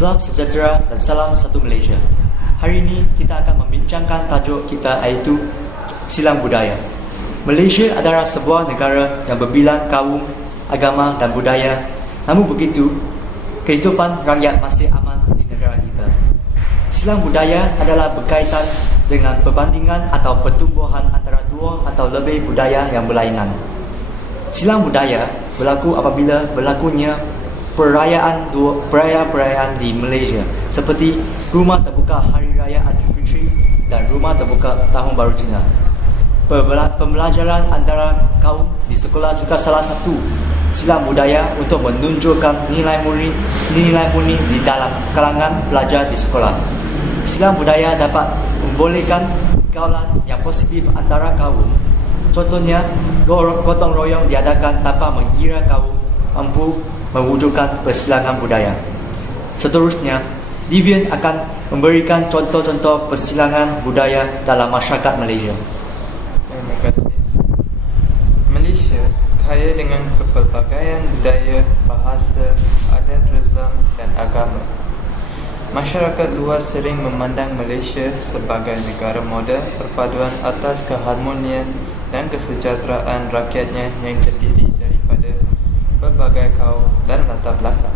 Salam sejahtera dan salam satu Malaysia. Hari ini kita akan membincangkan tajuk kita iaitu silang budaya. Malaysia adalah sebuah negara yang berbilang kaum, agama dan budaya. Namun begitu, kehidupan rakyat masih aman di negara kita. Silang budaya adalah berkaitan dengan perbandingan atau pertumbuhan antara dua atau lebih budaya yang berlainan. Silang budaya berlaku apabila berlakunya perayaan di Malaysia seperti Rumah Terbuka Hari Raya Aidilfitri dan Rumah Terbuka Tahun Baru Cina. Pembelajaran antara kaum di sekolah juga salah satu silang budaya untuk menunjukkan nilai murni di dalam kalangan pelajar di sekolah. Silang budaya dapat membolehkan pergaulan yang positif antara kaum. Contohnya, gotong royong diadakan tanpa mengira kaum mampu mewujudkan persilangan budaya. Seterusnya, Divian akan memberikan contoh-contoh persilangan budaya dalam masyarakat Malaysia. Terima kasih. Malaysia kaya dengan kepelbagaian budaya, bahasa, adat rezam dan agama. Masyarakat luas sering memandang Malaysia sebagai negara moden perpaduan atas keharmonian dan kesejahteraan rakyatnya yang terdiri daripada pelbagai kaum dan latar belakang.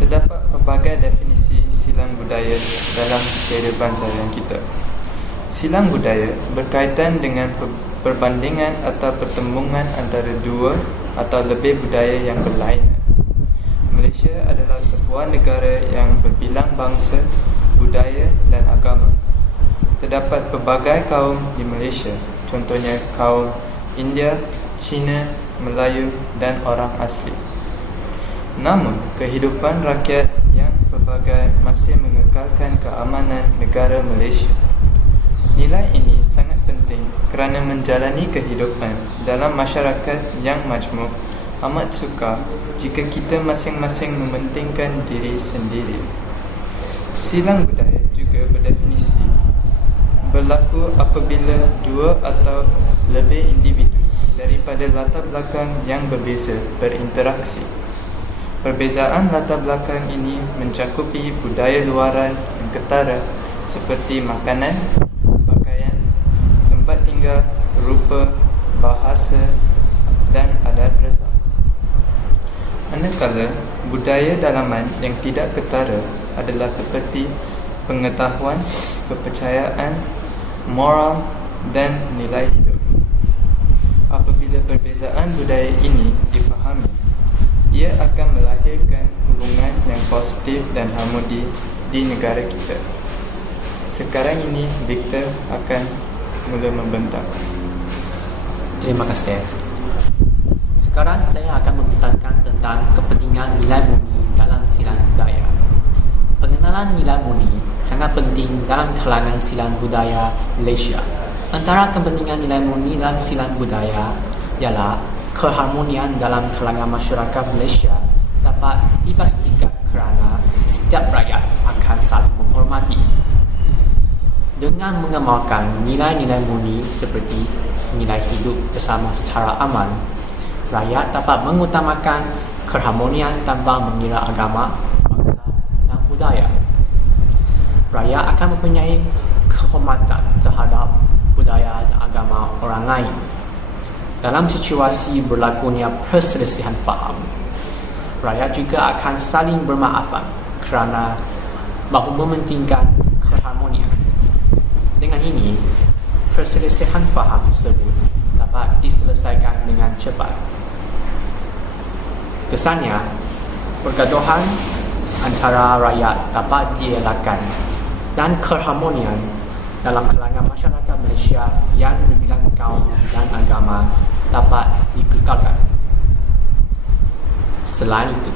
Terdapat pelbagai definisi silang budaya dalam kehidupan seharian kita. Silang budaya berkaitan dengan perbandingan atau pertembungan antara dua atau lebih budaya yang berlainan. Malaysia adalah sebuah negara yang berbilang bangsa, budaya dan agama. Terdapat pelbagai kaum di Malaysia, contohnya kaum India, Cina, Melayu dan orang asli. Namun, kehidupan rakyat yang pelbagai masih mengekalkan keamanan negara Malaysia. Nilai ini sangat penting kerana menjalani kehidupan dalam masyarakat yang majmuk amat sukar jika kita masing-masing mementingkan diri sendiri. Silang budaya juga berdefinisi berlaku apabila dua atau lebih individu daripada latar belakang yang berbeza berinteraksi. Perbezaan latar belakang ini mencakupi budaya luaran yang ketara seperti makanan, pakaian, tempat tinggal, rupa, bahasa dan adat rezam. Manakala budaya dalaman yang tidak ketara adalah seperti pengetahuan, kepercayaan, moral dan nilai hidup. Apabila perbezaan budaya ini difahami, ia akan melahirkan hubungan yang positif dan harmoni di negara kita. Sekarang ini Victor akan mula membentang. Terima kasih. Sekarang saya akan membentangkan tentang kepentingan nilai murni dalam silang budaya. Pengenalan nilai murni sangat penting dalam kalangan silang budaya Malaysia. Antara kepentingan nilai murni dalam silang budaya ialah keharmonian dalam kalangan masyarakat Malaysia dapat dipastikan kerana setiap rakyat akan saling menghormati. Dengan mengamalkan nilai-nilai murni seperti nilai hidup bersama secara aman, rakyat dapat mengutamakan keharmonian tanpa mengira agama, bangsa dan budaya. Rakyat akan mempunyai kehormatan terhadap budaya dan agama orang lain. Dalam situasi berlakunya perselisihan faham, rakyat juga akan saling bermaafan kerana mahu mementingkan keharmonian. Dengan ini, perselisihan faham tersebut dapat diselesaikan dengan cepat. Kesannya, pergaduhan antara rakyat dapat dielakkan dan keharmonian dalam kalangan masyarakat Malaysia yang berbilang kaum dan agama dapat dikekalkan. Selain itu,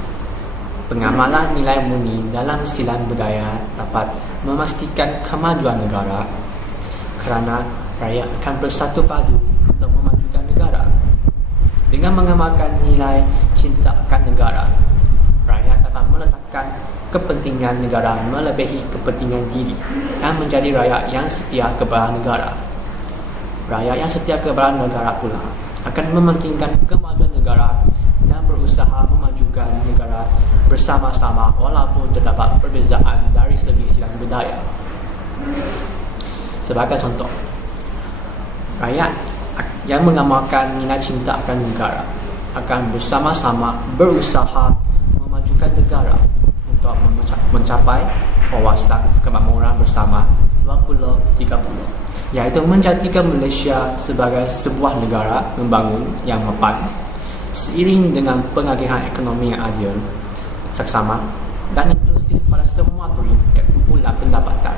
pengamalan nilai murni dalam silang budaya dapat memastikan kemajuan negara kerana rakyat akan bersatu padu untuk memajukan negara. Dengan mengamalkan nilai cinta akan negara, rakyat dapat meletakkan kepentingan negara melebihi kepentingan diri dan menjadi rakyat yang setia kepada negara. Rakyat yang setia kepada negara pula akan mementingkan kemajuan negara dan berusaha berusaha memajukan negara bersama-sama walaupun terdapat perbezaan dari segi silang budaya. Sebagai contoh, rakyat yang mengamalkan nilai cinta akan negara akan bersama-sama berusaha memajukan negara untuk mencapai wawasan kemakmuran bersama 2030, iaitu menjadikan Malaysia sebagai sebuah negara membangun yang mapan seiring dengan pengagihan ekonomi yang adil, seksama dan inklusif pada semua peringkat kumpulan pendapatan,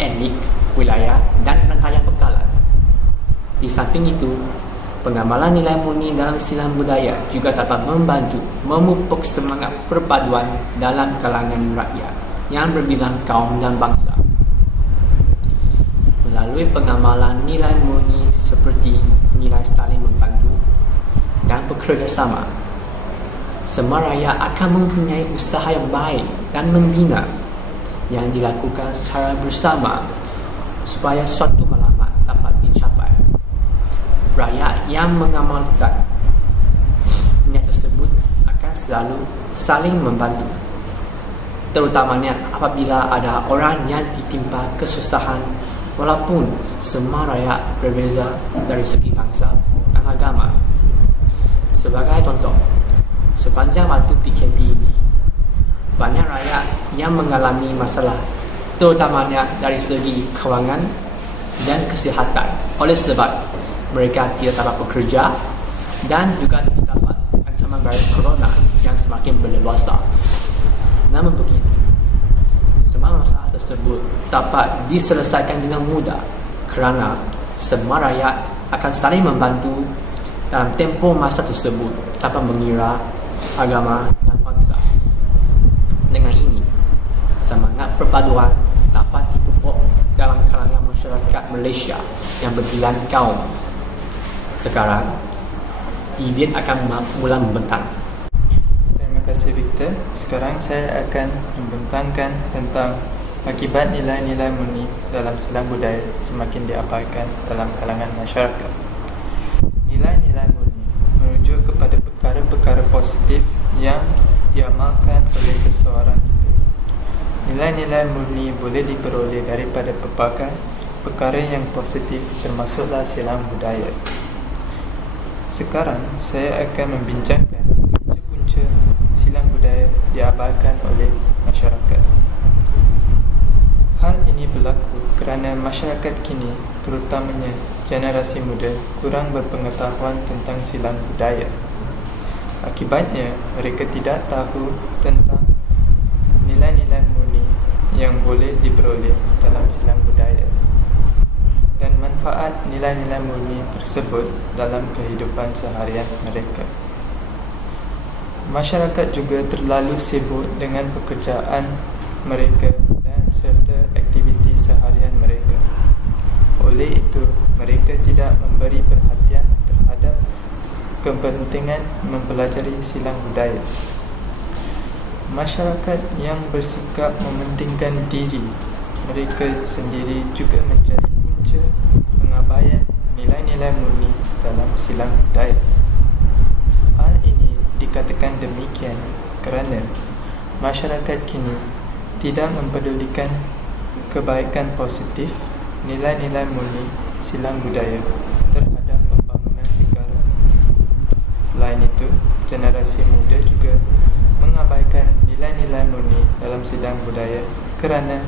etnik, wilayah dan rantaian bekalan. Di samping itu, pengamalan nilai murni dalam silang budaya juga dapat membantu memupuk semangat perpaduan dalam kalangan rakyat yang berbilang kaum dan bangsa. Melalui pengamalan nilai murni seperti nilai saling membantu dan bekerjasama, semua rakyat akan mempunyai usaha yang baik dan membina yang dilakukan secara bersama supaya suatu matlamat dapat dicapai. Rakyat yang mengamalkan niat tersebut akan selalu saling membantu, terutamanya apabila ada orang yang ditimpa kesusahan, walaupun semua rakyat berbeza dari segi bangsa dan agama. Sebagai contoh, sepanjang waktu PKP ini, banyak rakyat yang mengalami masalah, terutamanya dari segi kewangan dan kesihatan, oleh sebab mereka tidak dapat bekerja dan juga terdapat ancaman virus corona yang semakin berleluasa. Namun begitu, semua masalah tersebut dapat diselesaikan dengan mudah kerana semua rakyat akan saling membantu dalam tempoh masa tersebut tanpa mengira agama dan bangsa. Dengan ini, semangat perpaduan dapat dipupuk dalam kalangan masyarakat Malaysia yang berbilang kaum. Sekarang, bibit akan mula membentang. Terima kasih Victor. Sekarang saya akan membentangkan tentang akibat nilai-nilai murni dalam silang budaya semakin diabaikan dalam kalangan masyarakat. Nilai-nilai murni merujuk kepada perkara-perkara positif yang diamalkan oleh seseorang itu. Nilai-nilai murni boleh diperoleh daripada pelbagai perkara yang positif, termasuklah silang budaya. Sekarang saya akan membincangkan punca-punca silang budaya diabaikan oleh masyarakat. Hal ini berlaku kerana masyarakat kini, terutamanya generasi muda, kurang berpengetahuan tentang silang budaya. Akibatnya, mereka tidak tahu tentang nilai-nilai murni yang boleh diperoleh dalam silang budaya dan manfaat nilai-nilai murni tersebut dalam kehidupan seharian mereka. Masyarakat juga terlalu sibuk dengan pekerjaan mereka dan serta aktiviti seharian mereka. Oleh itu, mereka tidak memberi perhatian terhadap kepentingan mempelajari silang budaya. Masyarakat yang bersikap mementingkan diri mereka sendiri juga menjadi punca pengabaian nilai-nilai murni dalam silang budaya. Hal ini dikatakan demikian kerana masyarakat kini tidak mempedulikan kebaikan positif nilai-nilai murni silang budaya terhadap pembangunan negara. Selain itu, generasi muda juga mengabaikan nilai-nilai murni dalam silang budaya kerana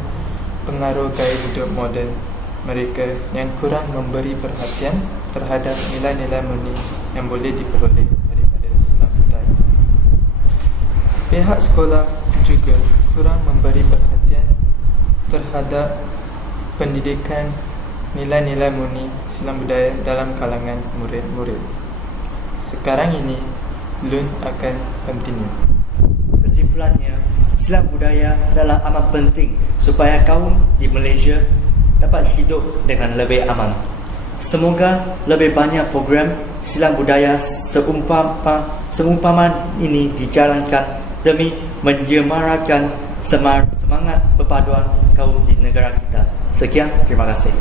pengaruh gaya hidup moden mereka yang kurang memberi perhatian terhadap nilai-nilai murni yang boleh diperoleh daripada silang budaya. Pihak sekolah juga kurang memberi perhatian terhadap pendidikan nilai-nilai murni silang budaya dalam kalangan murid-murid. Sekarang ini, LUN akan continue. Kesimpulannya, silang budaya adalah amat penting supaya kaum di Malaysia dapat hidup dengan lebih aman. Semoga lebih banyak program silang budaya seumpama ini dijalankan demi menyemarakan semangat perpaduan kaum di negara kita. Sekian, terima kasih.